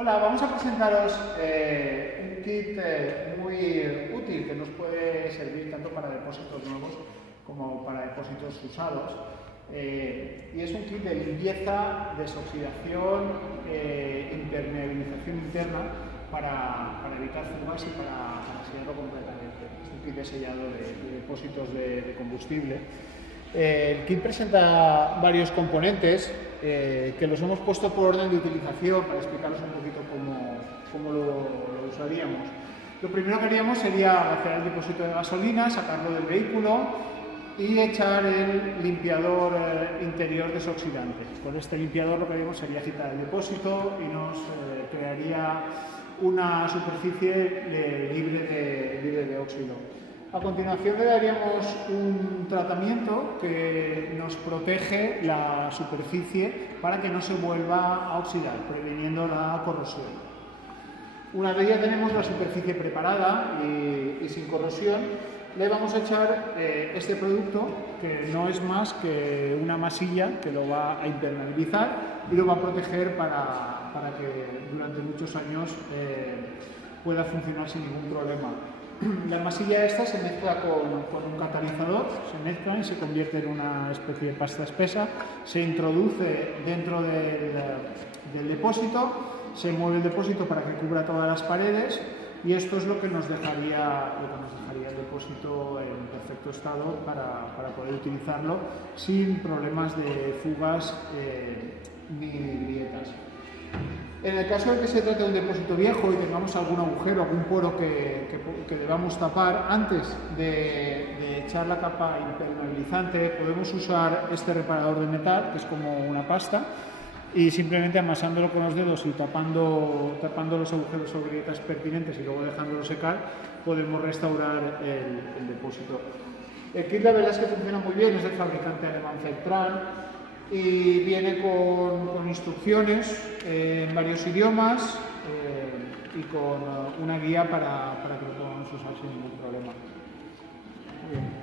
Hola, vamos a presentaros un kit muy útil que nos puede servir tanto para depósitos nuevos como para depósitos usados. Y es un kit de limpieza, desoxidación, impermeabilización interna para evitar fugas y para sellarlo completamente. Es un kit de sellado de depósitos de combustible. El kit presenta varios componentes que los hemos puesto por orden de utilización para explicaros un poquito cómo lo usaríamos. Lo primero que haríamos sería hacer el depósito de gasolina, sacarlo del vehículo y echar el limpiador interior desoxidante. Con este limpiador lo que haríamos sería agitar el depósito y nos crearía una superficie libre de óxido. A continuación le daríamos un tratamiento que nos protege la superficie para que no se vuelva a oxidar, previniendo la corrosión. Una vez ya tenemos la superficie preparada y sin corrosión, le vamos a echar este producto, que no es más que una masilla que lo va a impermeabilizar y lo va a proteger para que durante muchos años pueda funcionar sin ningún problema. La masilla esta se mezcla con un catalizador, se mezcla y se convierte en una especie de pasta espesa, se introduce dentro del depósito, se mueve el depósito para que cubra todas las paredes y esto es lo que nos dejaría el depósito en perfecto estado para poder utilizarlo sin problemas de fugas ni grietas. En el caso de que se trate de un depósito viejo y tengamos algún agujero, algún poro que debamos tapar, antes de echar la capa impermeabilizante podemos usar este reparador de metal, que es como una pasta, y simplemente amasándolo con los dedos y tapando los agujeros o grietas pertinentes y luego dejándolo secar, podemos restaurar el depósito. El kit la verdad es que funciona muy bien, es del fabricante alemán Zetran y viene con instrucciones en varios idiomas y con una guía para que lo podamos usar sin ningún problema. Muy bien.